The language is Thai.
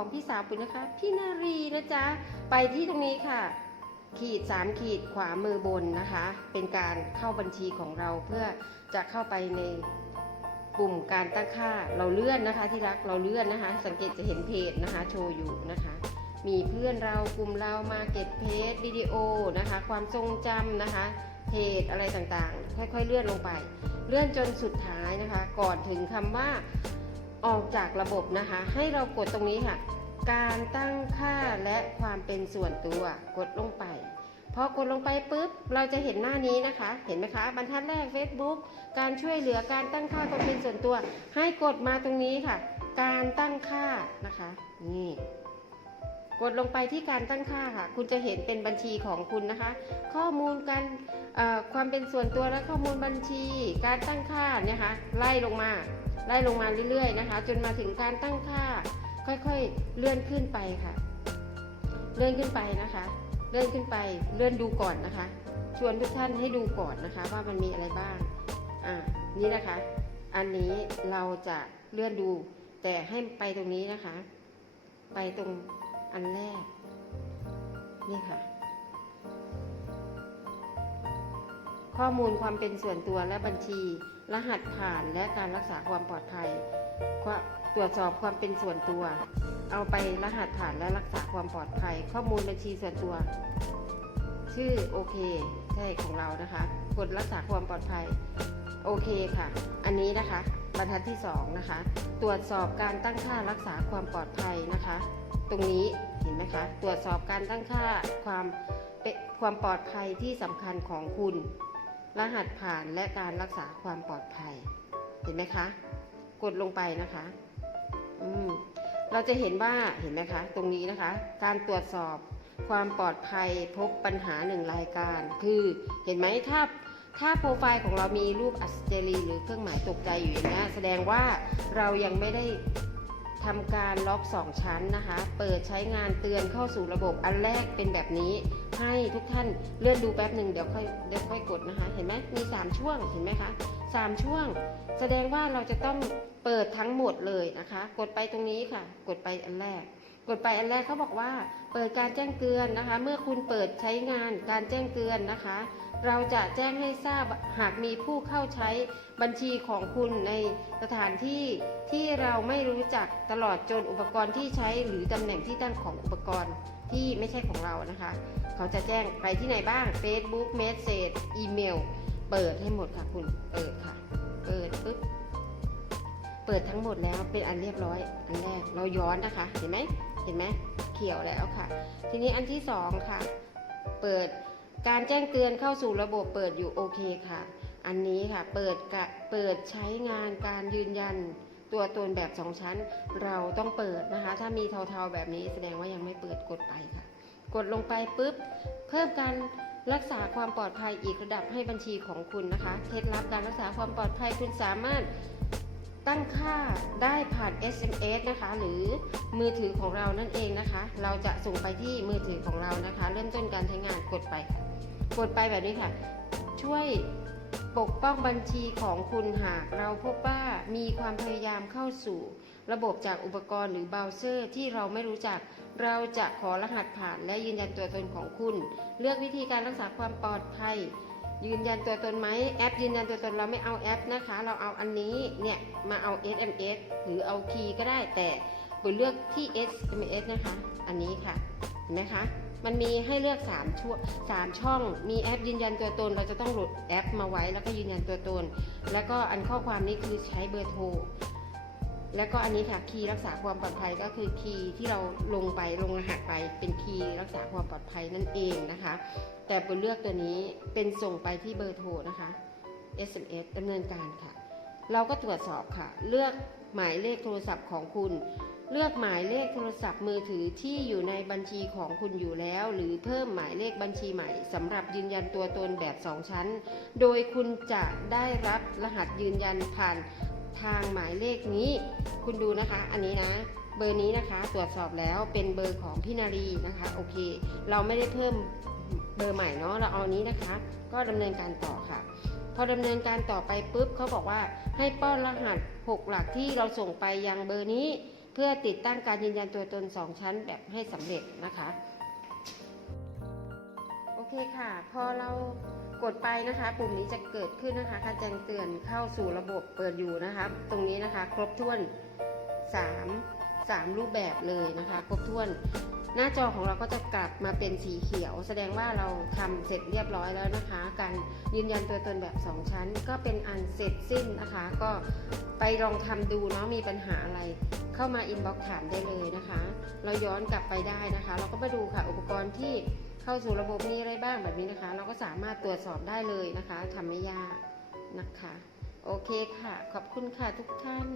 ของพี่สาวปุณนะคะ พี่นารีนะจ๊ะ ไปที่ตรงนี้ค่ะ ขีดสามขีดขวามือบนนะคะ เป็นการเข้าบัญชีของเราเพื่อจะเข้าไปในปุ่มการตั้งค่าเราเลื่อนนะคะ ที่รักเราเลื่อนนะคะ สังเกตจะเห็นเพจนะคะ โชว์อยู่นะคะมีเพื่อนเรากลุ่มเรามาเก็ตเพจวิดีโอนะคะ ความทรงจำนะคะเพจอะไรต่างๆ ค่อยๆ เลื่อนลงไป เลื่อนจนสุดท้ายนะคะ ก่อนถึงคำว่า ออกจากระบบนะคะ ให้เรากดตรงนี้ค่ะ การตั้งค่าและความเป็นส่วนตัวกดลงไปพอกดลงไปปุ๊บเราจะเห็นหน้านี้นะคะ เห็นไหมคะ บรรทัดแรก Facebook การช่วยเหลือการตั้งค่าความเป็นส่วนตัว ให้กดมาตรงนี้ค่ะ การตั้งค่านะคะนี่กดลงไปที่การตั้งค่าค่ะ คุณจะเห็นเป็นบัญชีของคุณนะคะ ข้อมูลการความเป็นส่วนตัวและข้อมูลบัญชี การตั้งค่าเนี่ยค่ะไล่ลงมา ไล่ลงมาเรื่อยๆนะคะ จนมาถึงการตั้งค่า ค่อยๆเลื่อนขึ้นไปค่ะ เลื่อนขึ้นไปนะคะ เลื่อนขึ้นไปเลื่อนดูก่อนนะคะ ชวนทุกท่านให้ดูก่อนนะคะ ว่ามันมีอะไรบ้างอ่านี่นะคะ อันนี้เราจะเลื่อนดู แต่ให้ไปตรงนี้นะคะ ไปตรงอันแรก นี่ค่ะข้อมูลความเป็นส่วนตัวและบัญชี รหัสผ่านและการรักษาความปลอดภัยตรวจสอบความเป็นส่วนตัว เอาไปรหัสผ่านและรักษาความปลอดภัย ข้อมูลบัญชีส่วนตัว ชื่อโอเคใช่ของเรานะคะกดรักษาความปลอดภัยโอเคค่ะ อันนี้นะคะ บรรทัดที่2นะคะ ตรวจสอบการตั้งค่ารักษาความปลอดภัยนะคะ ตรงนี้เห็นไหมคะ ตรวจสอบการตั้งค่าความความปลอดภัยที่สำคัญของคุณ รหัสผ่านและการรักษาความปลอดภัย เห็นไหมคะ กดลงไปนะคะ อืมเราจะเห็นว่าเห็นไหมคะ ตรงนี้นะคะ การตรวจสอบความปลอดภัยพบปัญหาหนึ่งรายการ คือเห็นไหมถ้าถ้าโปรไฟล์ของเรามีรูปอัศจรีหรือเครื่องหมายตกใจอยู่อย่างนี้แสดงว่าเรายังไม่ได้ ทำการล็อก 2 ชั้นนะคะ เปิดใช้งานเตือนเข้าสู่ระบบอันแรกเป็นแบบนี้ ให้ทุกท่านเลื่อนดูแป๊บหนึ่งเดี๋ยวค่อยเดี๋ยวค่อยกดนะคะ เห็นไหมมี 3 ช่วงเห็นไหมคะ3ช่วง แสดงว่าเราจะต้องเปิดทั้งหมดเลยนะคะ กดไปตรงนี้ค่ะ กดไปอันแรก กดไปอันแรกเขาบอกว่า เปิดการแจ้งเตือนนะคะ เมื่อคุณเปิดใช้งานการแจ้งเตือนนะคะ เราจะแจ้งให้ทราบหากมีผู้เข้าใช้บัญชีของคุณในสถานที่ที่เราไม่รู้จักตลอดจนอุปกรณ์ที่ใช้หรือตำแหน่งที่ตั้งของอุปกรณ์ที่ไม่ใช่ของเรานะคะ เขาจะแจ้งไปที่ไหนบ้าง Facebook Message อีเมล เปิดให้หมดค่ะคุณ เปิดค่ะ เปิดปุ๊บ เปิดทั้งหมดแล้วเป็นอันเรียบร้อย อันแรกเราย้อนนะคะ เห็นไหม ห็นไหมเขียวแล้วค่ะ ทีนี้อันที่สองค่ะ เปิดการแจ้งเตือนเข้าสู่ระบบเปิดอยู่โอเคค่ะ อันนี้ค่ะเปิดกะเปิดใช้งานการยืนยันตัวตนแบบสองชั้นเราต้องเปิดนะคะ ถ้ามีเทาๆแบบนี้แสดงว่ายังไม่เปิดกดไปค่ะ กดลงไปปุ๊บ เพิ่มการรักษาความปลอดภัยอีกระดับให้บัญชีของคุณนะคะ เคล็ดลับการรักษาความปลอดภัยคุณสามารถ ตั้งค่าได้ผ่าน SMS นะคะ หรือมือถือของเรานั่นเองนะคะ เราจะส่งไปที่มือถือของเรานะคะ เริ่มต้นการใช้งานกดไป กดไปแบบนี้ค่ะ ช่วยปกป้องบัญชีของคุณหากเราพบว่ามีความพยายามเข้าสู่ ระบบจากอุปกรณ์หรือเบราว์เซอร์ที่เราไม่รู้จัก เราจะขอรหัสผ่านและยืนยันตัวตนของคุณ เลือกวิธีการรักษาความปลอดภัย ยืนยันตัวตนไหมแอป ยืนยันตัวตนเราไม่เอาแอปนะคะ เราเอาอันนี้เนี่ยมาเอา SMS หรือเอาคีย์ก็ได้แต่ปุณเลือกที่ SMS นะคะ อันนี้ค่ะเห็นไหมคะมันมีให้เลือก3ช่ว3ช่อง มีแอปยืนยันตัวตน เราจะต้องโหลดแอปมาไว้ แล้วก็ยืนยันตัวตน แล้วก็อันข้อความนี้คือใช้เบอร์โทร แล้วก็อันนี้ค่ะคีย์รักษาความปลอดภัยก็คือคีย์ที่เราลงไปลงรหัสไปเป็นคีย์รักษาความปลอดภัยนั่นเองนะคะ แต่ปุณเลือกตัวนี้เป็นส่งไปที่เบอร์โทรนะคะ SMS ดำเนินการค่ะ เราก็ตรวจสอบค่ะ เลือกหมายเลขโทรศัพท์ของคุณ เลือกหมายเลขโทรศัพท์มือถือที่อยู่ในบัญชีของคุณอยู่แล้ว หรือเพิ่มหมายเลขบัญชีใหม่สำหรับยืนยันตัวตนแบบ 2 ชั้น โดยคุณจะได้รับรหัสยืนยันผ่าน ทางหมายเลขนี้ คุณดูนะคะ อันนี้นะ เบอร์นี้นะคะ ตรวจสอบแล้วเป็นเบอร์ของพี่นารีนะคะ โอเค เราไม่ได้เพิ่มเบอร์ใหม่เนาะ เราเอานี้นะคะ ก็ดำเนินการต่อค่ะ พอดำเนินการต่อไปปุ๊บเขาบอกว่าให้ป้อนรหัส 6 หลักที่เราส่งไปยังเบอร์นี้ เพื่อติดตั้งการยืนยันตัวตน 2 ชั้นแบบให้สำเร็จนะคะ เคค่ะ พอเรากดไปนะคะ ปุ่มนี้จะเกิดขึ้นนะคะการแจ้งเตือนเข้าสู่ระบบเปิดอยู่นะคะ ตรงนี้นะคะครบถ้วน 3 3 รูปแบบเลยนะคะ ครบถ้วน หน้าจอของเราก็จะกลับมาเป็นสีเขียว แสดงว่าเราทำเสร็จเรียบร้อยแล้วนะคะ การยืนยันตัวตนแบบ 2 ชั้น ก็เป็นอันเสร็จสิ้นนะคะ ก็ไปลองทำดูเนาะมีปัญหาอะไร เข้ามาอินบ็อกถามได้เลยนะคะ เราย้อนกลับไปได้นะคะ เราก็มาดูค่ะอุปกรณ์ที่ เข้าสู่ระบบมีอะไรบ้างแบบนี้นะคะ เราก็สามารถตรวจสอบได้เลยนะคะทำไม่ยากนะคะ โอเคค่ะ ขอบคุณค่ะทุกท่าน